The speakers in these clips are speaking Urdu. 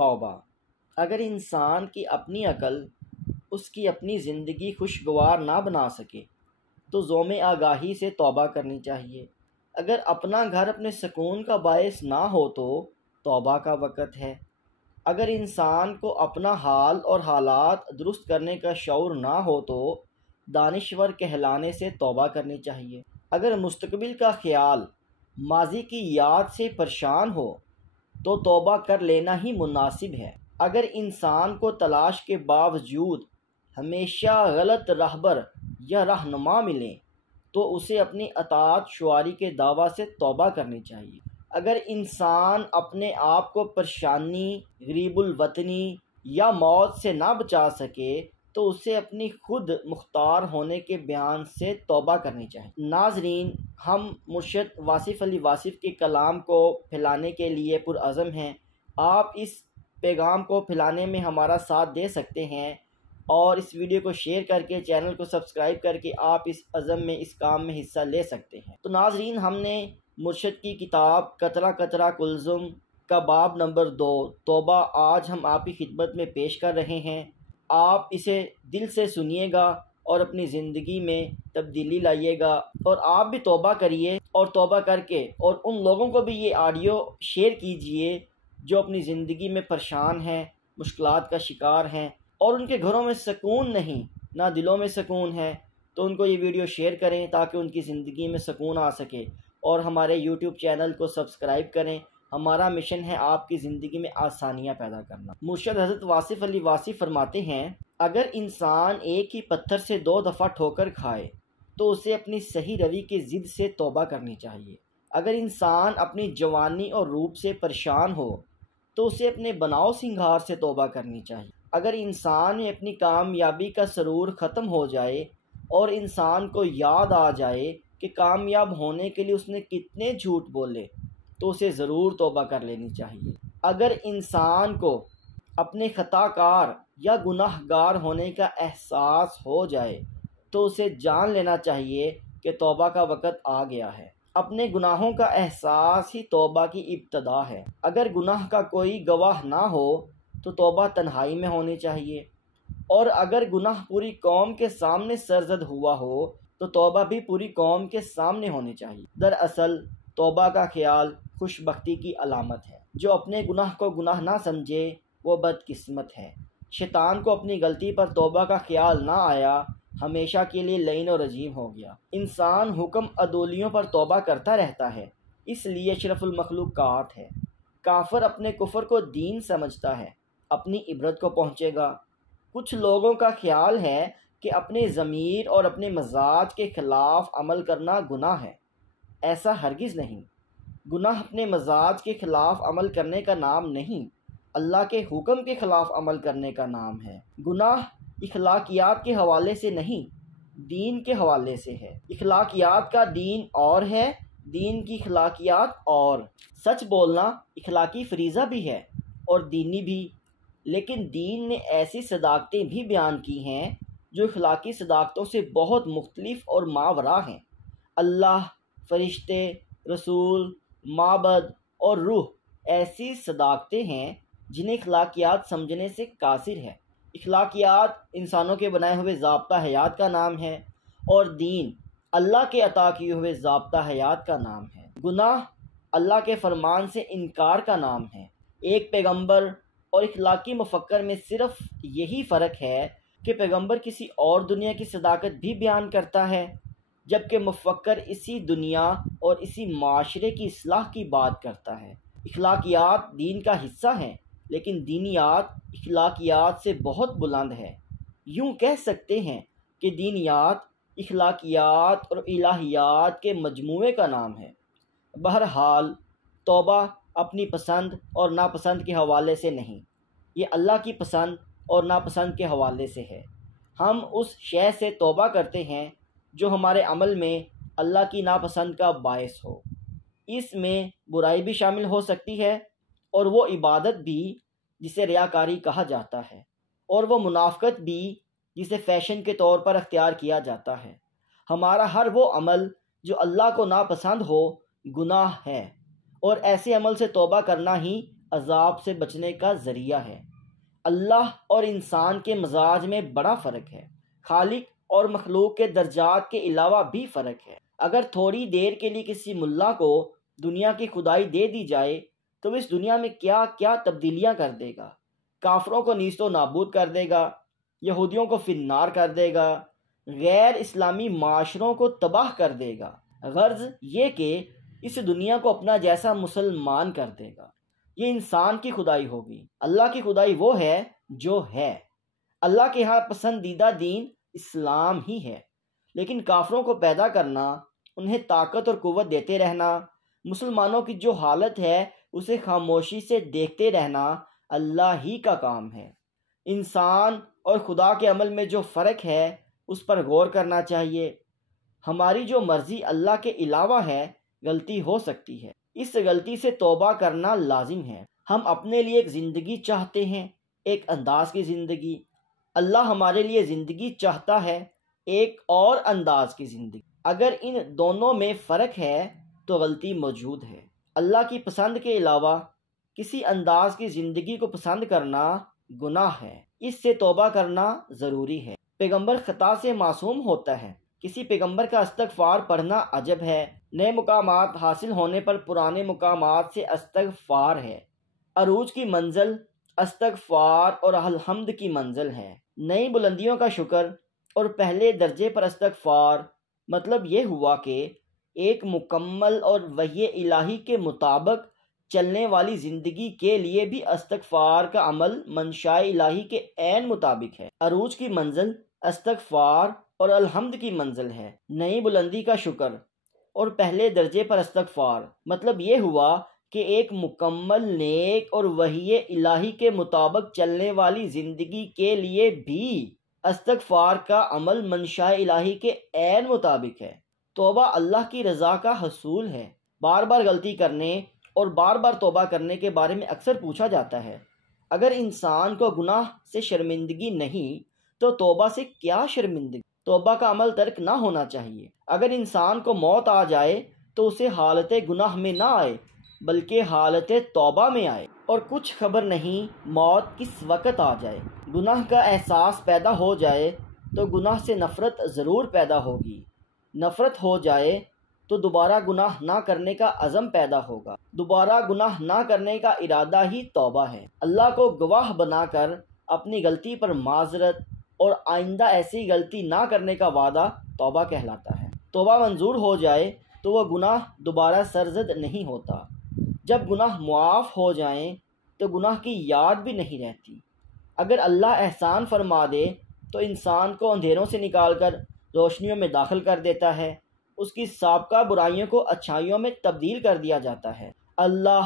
توبہ۔ اگر انسان کی اپنی عقل اس کی اپنی زندگی خوشگوار نہ بنا سکے تو زوم آگاہی سے توبہ کرنی چاہیے۔ اگر اپنا گھر اپنے سکون کا باعث نہ ہو تو توبہ کا وقت ہے۔ اگر انسان کو اپنا حال اور حالات درست کرنے کا شعور نہ ہو تو دانشور کہلانے سے توبہ کرنی چاہیے۔ اگر مستقبل کا خیال ماضی کی یاد سے پریشان ہو تو توبہ کر لینا ہی مناسب ہے۔ اگر انسان کو تلاش کے باوجود ہمیشہ غلط رہبر یا رہنما ملیں تو اسے اپنی اطاعت شعاری کے دعویٰ سے توبہ کرنی چاہیے۔ اگر انسان اپنے آپ کو پریشانی، غریب الوطنی یا موت سے نہ بچا سکے تو اسے اپنی خود مختار ہونے کے بیان سے توبہ کرنی چاہیے۔ ناظرین، ہم مرشد واصف علی واصف کے کلام کو پھیلانے کے لیے پرعزم ہیں۔ آپ اس پیغام کو پھیلانے میں ہمارا ساتھ دے سکتے ہیں اور اس ویڈیو کو شیئر کر کے چینل کو سبسکرائب کر کے آپ اس عزم میں، اس کام میں حصہ لے سکتے ہیں۔ تو ناظرین، ہم نے مرشد کی کتاب قطرہ قطرہ کلثم کا باب نمبر 2 توبہ آج ہم آپ کی خدمت میں پیش کر رہے ہیں۔ آپ اسے دل سے سنیے گا اور اپنی زندگی میں تبدیلی لائیے گا، اور آپ بھی توبہ کریے اور توبہ کر کے اور ان لوگوں کو بھی یہ آڈیو شیئر کیجئے جو اپنی زندگی میں پریشان ہیں، مشکلات کا شکار ہیں اور ان کے گھروں میں سکون نہیں، نہ دلوں میں سکون ہے، تو ان کو یہ ویڈیو شیئر کریں تاکہ ان کی زندگی میں سکون آ سکے، اور ہمارے یوٹیوب چینل کو سبسکرائب کریں۔ ہمارا مشن ہے آپ کی زندگی میں آسانیاں پیدا کرنا۔ مرشد حضرت واصف علی واصف فرماتے ہیں، اگر انسان ایک ہی پتھر سے 2 دفعہ ٹھوکر کھائے تو اسے اپنی صحیح روی کی ضد سے توبہ کرنی چاہیے۔ اگر انسان اپنی جوانی اور روپ سے پریشان ہو تو اسے اپنے بناؤ سنگھار سے توبہ کرنی چاہیے۔ اگر انسان میں اپنی کامیابی کا سرور ختم ہو جائے اور انسان کو یاد آ جائے کہ کامیاب ہونے کے لیے اس نے کتنے جھوٹ بولے تو اسے ضرور توبہ کر لینی چاہیے۔ اگر انسان کو اپنے خطا کار یا گناہ گار ہونے کا احساس ہو جائے تو اسے جان لینا چاہیے کہ توبہ کا وقت آ گیا ہے۔ اپنے گناہوں کا احساس ہی توبہ کی ابتدا ہے۔ اگر گناہ کا کوئی گواہ نہ ہو تو توبہ تنہائی میں ہونی چاہیے، اور اگر گناہ پوری قوم کے سامنے سرزد ہوا ہو تو توبہ بھی پوری قوم کے سامنے ہونی چاہیے۔ دراصل توبہ کا خیال خوش بختی کی علامت ہے۔ جو اپنے گناہ کو گناہ نہ سمجھے وہ بدقسمت ہے۔ شیطان کو اپنی غلطی پر توبہ کا خیال نہ آیا، ہمیشہ کے لیے لعین و رجیم ہو گیا۔ انسان حکم عدولیوں پر توبہ کرتا رہتا ہے، اس لیے اشرف المخلوقات ہے۔ کافر اپنے کفر کو دین سمجھتا ہے، اپنی عبرت کو پہنچے گا۔ کچھ لوگوں کا خیال ہے کہ اپنے ضمیر اور اپنے مزاج کے خلاف عمل کرنا گناہ ہے۔ ایسا ہرگز نہیں۔ گناہ اپنے مزاج کے خلاف عمل کرنے کا نام نہیں، اللہ کے حکم کے خلاف عمل کرنے کا نام ہے۔ گناہ اخلاقیات کے حوالے سے نہیں، دین کے حوالے سے ہے۔ اخلاقیات کا دین اور ہے، دین کی اخلاقیات اور۔ سچ بولنا اخلاقی فریضہ بھی ہے اور دینی بھی، لیکن دین نے ایسی صداقتیں بھی بیان کی ہیں جو اخلاقی صداقتوں سے بہت مختلف اور ماوراء ہیں۔ اللہ، فرشتے، رسول، معبد اور روح ایسی صداقتیں ہیں جنہیں اخلاقیات سمجھنے سے قاصر ہے۔ اخلاقیات انسانوں کے بنائے ہوئے ضابطہ حیات کا نام ہے اور دین اللہ کے عطا کیے ہوئے ضابطہ حیات کا نام ہے۔ گناہ اللہ کے فرمان سے انکار کا نام ہے۔ ایک پیغمبر اور اخلاقی مفکر میں صرف یہی فرق ہے کہ پیغمبر کسی اور دنیا کی صداقت بھی بیان کرتا ہے، جبکہ مفکر اسی دنیا اور اسی معاشرے کی اصلاح کی بات کرتا ہے۔ اخلاقیات دین کا حصہ ہیں، لیکن دینیات اخلاقیات سے بہت بلند ہے۔ یوں کہہ سکتے ہیں کہ دینیات اخلاقیات اور الہیات کے مجموعے کا نام ہے۔ بہرحال توبہ اپنی پسند اور ناپسند کے حوالے سے نہیں، یہ اللہ کی پسند اور ناپسند کے حوالے سے ہے۔ ہم اس شے سے توبہ کرتے ہیں جو ہمارے عمل میں اللہ کی ناپسند کا باعث ہو۔ اس میں برائی بھی شامل ہو سکتی ہے اور وہ عبادت بھی جسے ریاکاری کہا جاتا ہے، اور وہ منافقت بھی جسے فیشن کے طور پر اختیار کیا جاتا ہے۔ ہمارا ہر وہ عمل جو اللہ کو ناپسند ہو گناہ ہے، اور ایسے عمل سے توبہ کرنا ہی عذاب سے بچنے کا ذریعہ ہے۔ اللہ اور انسان کے مزاج میں بڑا فرق ہے۔ خالق اور مخلوق کے درجات کے علاوہ بھی فرق ہے۔ اگر تھوڑی دیر کے لیے کسی ملا کو دنیا کی خدائی دے دی جائے تو اس دنیا میں کیا کیا تبدیلیاں کر دے گا۔ کافروں کو نیست و نابود کر دے گا، یہودیوں کو فی النار کر دے گا، غیر اسلامی معاشروں کو تباہ کر دے گا۔ غرض یہ کہ اس دنیا کو اپنا جیسا مسلمان کر دے گا۔ یہ انسان کی خدائی ہوگی۔ اللہ کی خدائی وہ ہے جو ہے۔ اللہ کے ہاں پسندیدہ دین اسلام ہی ہے، لیکن کافروں کو پیدا کرنا، انہیں طاقت اور قوت دیتے رہنا، مسلمانوں کی جو حالت ہے اسے خاموشی سے دیکھتے رہنا اللہ ہی کا کام ہے۔ انسان اور خدا کے عمل میں جو فرق ہے اس پر غور کرنا چاہیے۔ ہماری جو مرضی اللہ کے علاوہ ہے غلطی ہو سکتی ہے، اس غلطی سے توبہ کرنا لازم ہے۔ ہم اپنے لیے ایک زندگی چاہتے ہیں، ایک انداز کی زندگی۔ اللہ ہمارے لیے زندگی چاہتا ہے، ایک اور انداز کی زندگی۔ اگر ان دونوں میں فرق ہے تو غلطی موجود ہے۔ اللہ کی پسند کے علاوہ کسی انداز کی زندگی کو پسند کرنا گناہ ہے، اس سے توبہ کرنا ضروری ہے۔ پیغمبر خطا سے معصوم ہوتا ہے۔ کسی پیغمبر کا استغفار پڑھنا عجب ہے۔ نئے مقامات حاصل ہونے پر پرانے مقامات سے استغفار ہے۔ عروج کی منزل استغفار اور الحمد کی منزل ہے۔ نئی بلندیوں کا شکر اور پہلے درجے پر استغفار، مطلب یہ ہوا کہ ایک مکمل اور وحی الہی کے مطابق چلنے والی زندگی کے لیے بھی استغفار کا عمل منشاء الہی کے عین مطابق ہے۔ عروج کی منزل استغفار اور الحمد کی منزل ہے۔ نئی بلندی کا شکر اور پہلے درجے پر استغفار، مطلب یہ ہوا کہ ایک مکمل نیک اور وحی الہی کے مطابق چلنے والی زندگی کے لیے بھی استغفار کا عمل منشاء الہی کے عین مطابق ہے۔ توبہ اللہ کی رضا کا حصول ہے۔ بار بار غلطی کرنے اور بار بار توبہ کرنے کے بارے میں اکثر پوچھا جاتا ہے۔ اگر انسان کو گناہ سے شرمندگی نہیں تو توبہ سے کیا شرمندگی؟ توبہ کا عمل ترک نہ ہونا چاہیے۔ اگر انسان کو موت آ جائے تو اسے حالت گناہ میں نہ آئے بلکہ حالت توبہ میں آئے، اور کچھ خبر نہیں موت کس وقت آ جائے۔ گناہ کا احساس پیدا ہو جائے تو گناہ سے نفرت ضرور پیدا ہوگی۔ نفرت ہو جائے تو دوبارہ گناہ نہ کرنے کا عزم پیدا ہوگا۔ دوبارہ گناہ نہ کرنے کا ارادہ ہی توبہ ہے۔ اللہ کو گواہ بنا کر اپنی غلطی پر معذرت اور آئندہ ایسی غلطی نہ کرنے کا وعدہ توبہ کہلاتا ہے۔ توبہ منظور ہو جائے تو وہ گناہ دوبارہ سرزد نہیں ہوتا۔ جب گناہ معاف ہو جائیں تو گناہ کی یاد بھی نہیں رہتی۔ اگر اللہ احسان فرما دے تو انسان کو اندھیروں سے نکال کر روشنیوں میں داخل کر دیتا ہے، اس کی سابقہ برائیوں کو اچھائیوں میں تبدیل کر دیا جاتا ہے۔ اللہ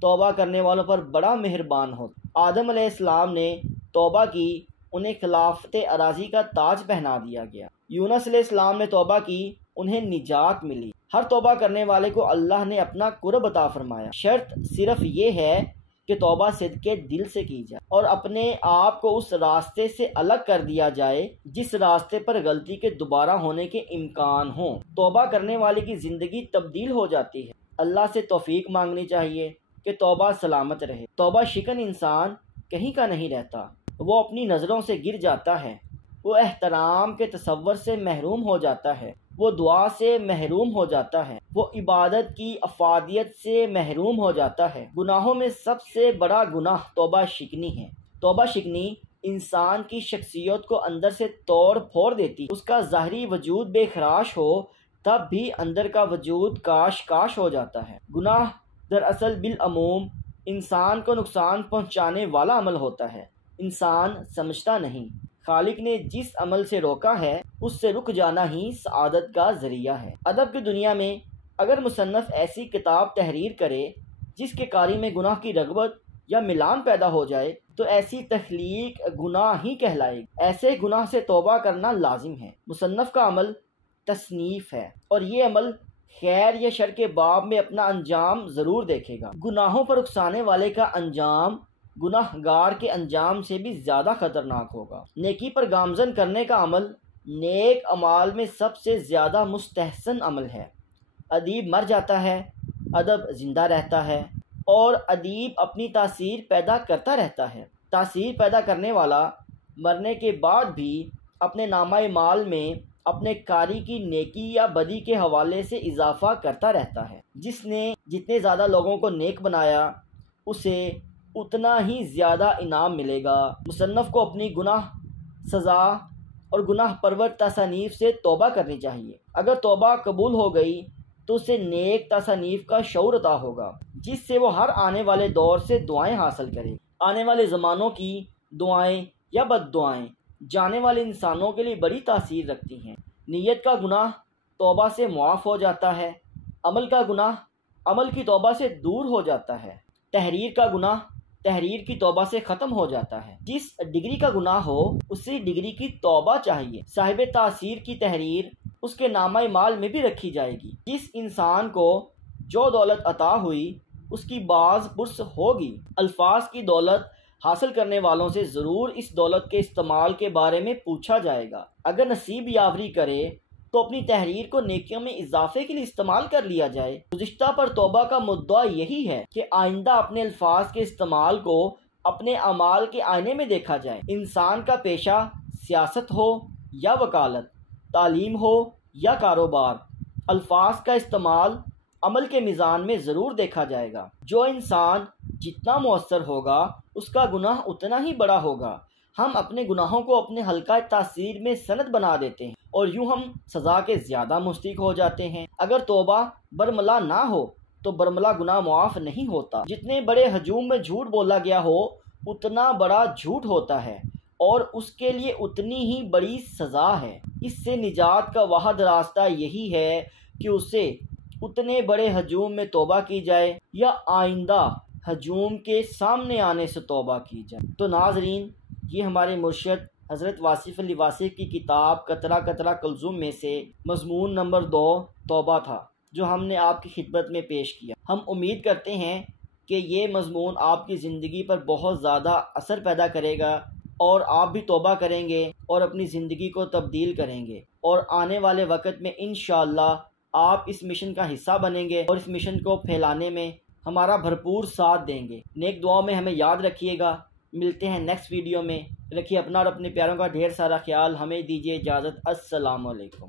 توبہ کرنے والوں پر بڑا مہربان ہوتا۔ آدم علیہ السلام نے توبہ کی، انہیں خلافت اراضی کا تاج پہنا دیا گیا۔ یونس علیہ السلام نے توبہ کی، انہیں نجات ملی۔ ہر توبہ کرنے والے کو اللہ نے اپنا قرب عطا فرمایا۔ شرط صرف یہ ہے کہ توبہ صدقے دل سے کی جائے اور اپنے آپ کو اس راستے سے الگ کر دیا جائے جس راستے پر غلطی کے دوبارہ ہونے کے امکان ہوں۔ توبہ کرنے والے کی زندگی تبدیل ہو جاتی ہے۔ اللہ سے توفیق مانگنی چاہیے کہ توبہ سلامت رہے۔ توبہ شکن انسان کہیں کا نہیں رہتا، وہ اپنی نظروں سے گر جاتا ہے، وہ احترام کے تصور سے محروم ہو جاتا ہے، وہ دعا سے محروم ہو جاتا ہے، وہ عبادت کی افادیت سے محروم ہو جاتا ہے۔ گناہوں میں سب سے بڑا گناہ توبہ شکنی ہے۔ توبہ شکنی انسان کی شخصیت کو اندر سے توڑ پھوڑ دیتی۔ اس کا ظاہری وجود بے خراش ہو تب بھی اندر کا وجود کاش کاش ہو جاتا ہے۔ گناہ دراصل بالعموم انسان کو نقصان پہنچانے والا عمل ہوتا ہے۔ انسان سمجھتا نہیں۔ خالق نے جس عمل سے روکا ہے اس سے رک جانا ہی سعادت کا ذریعہ ہے۔ ادب کی دنیا میں اگر مصنف ایسی کتاب تحریر کرے جس کے قاری میں گناہ کی رغبت یا میلان پیدا ہو جائے تو ایسی تخلیق گناہ ہی کہلائے گی۔ ایسے گناہ سے توبہ کرنا لازم ہے۔ مصنف کا عمل تصنیف ہے اور یہ عمل خیر یا شر کے باب میں اپنا انجام ضرور دیکھے گا۔ گناہوں پر اکسانے والے کا انجام گناہ گار کے انجام سے بھی زیادہ خطرناک ہوگا۔ نیکی پر گامزن کرنے کا عمل نیک اعمال میں سب سے زیادہ مستحسن عمل ہے۔ ادیب مر جاتا ہے، ادب زندہ رہتا ہے۔ اور ادیب اپنی تاثیر پیدا کرتا رہتا ہے۔ تاثیر پیدا کرنے والا مرنے کے بعد بھی اپنے نامہ مال میں اپنے کاری کی نیکی یا بدی کے حوالے سے اضافہ کرتا رہتا ہے۔ جس نے جتنے زیادہ لوگوں کو نیک بنایا اسے اتنا ہی زیادہ انعام ملے گا۔ مصنف کو اپنی گناہ سزا اور گناہ پرور تصانیف سے توبہ کرنی چاہیے۔ اگر توبہ قبول ہو گئی تو اسے نیک تصانیف کا شعور عطا ہوگا، جس سے وہ ہر آنے والے دور سے دعائیں حاصل کرے۔ آنے والے زمانوں کی دعائیں یا بد دعائیں جانے والے انسانوں کے لیے بڑی تاثیر رکھتی ہیں۔ نیت کا گناہ توبہ سے معاف ہو جاتا ہے، عمل کا گناہ عمل کی توبہ سے دور ہو جاتا ہے، تحریر کا گناہ تحریر کی توبہ سے ختم ہو جاتا ہے۔ جس ڈگری کا گناہ ہو اسی ڈگری کی توبہ چاہیے۔ صاحب تاثیر کی تحریر اس کے نامہ مال میں بھی رکھی جائے گی۔ جس انسان کو جو دولت عطا ہوئی اس کی باز پرس ہوگی۔ الفاظ کی دولت حاصل کرنے والوں سے ضرور اس دولت کے استعمال کے بارے میں پوچھا جائے گا۔ اگر نصیب یاوری کرے تو اپنی تحریر کو نیکیوں میں اضافے کے لیے استعمال کر لیا جائے۔ گزشتہ پر توبہ کا مدعا یہی ہے کہ آئندہ اپنے الفاظ کے استعمال کو اپنے اعمال کے آئینے میں دیکھا جائے۔ انسان کا پیشہ سیاست ہو یا وکالت، تعلیم ہو یا کاروبار، الفاظ کا استعمال عمل کے میزان میں ضرور دیکھا جائے گا۔ جو انسان جتنا مؤثر ہوگا اس کا گناہ اتنا ہی بڑا ہوگا۔ ہم اپنے گناہوں کو اپنے حلقہ تاثیر میں سند بنا دیتے ہیں اور یوں ہم سزا کے زیادہ مستحق ہو جاتے ہیں۔ اگر توبہ برملا نہ ہو تو برملا گناہ معاف نہیں ہوتا۔ جتنے بڑے ہجوم میں جھوٹ بولا گیا ہو اتنا بڑا جھوٹ ہوتا ہے اور اس کے لیے اتنی ہی بڑی سزا ہے۔ اس سے نجات کا واحد راستہ یہی ہے کہ اسے اتنے بڑے ہجوم میں توبہ کی جائے یا آئندہ ہجوم کے سامنے آنے سے توبہ کی جائے۔ تو ناظرین، یہ ہمارے مرشد حضرت واصف علی واصف کی کتاب قطرہ قطرہ کلثوم میں سے مضمون نمبر 2 توبہ تھا، جو ہم نے آپ کی خدمت میں پیش کیا۔ ہم امید کرتے ہیں کہ یہ مضمون آپ کی زندگی پر بہت زیادہ اثر پیدا کرے گا اور آپ بھی توبہ کریں گے اور اپنی زندگی کو تبدیل کریں گے، اور آنے والے وقت میں انشاءاللہ آپ اس مشن کا حصہ بنیں گے اور اس مشن کو پھیلانے میں ہمارا بھرپور ساتھ دیں گے۔ نیک دعاؤں میں ہمیں یاد رکھیے گا۔ ملتے ہیں نیکسٹ ویڈیو میں۔ رکھیے اپنا اور اپنے پیاروں کا ڈھیر سارا خیال۔ ہمیں دیجیے اجازت۔ السلام علیکم۔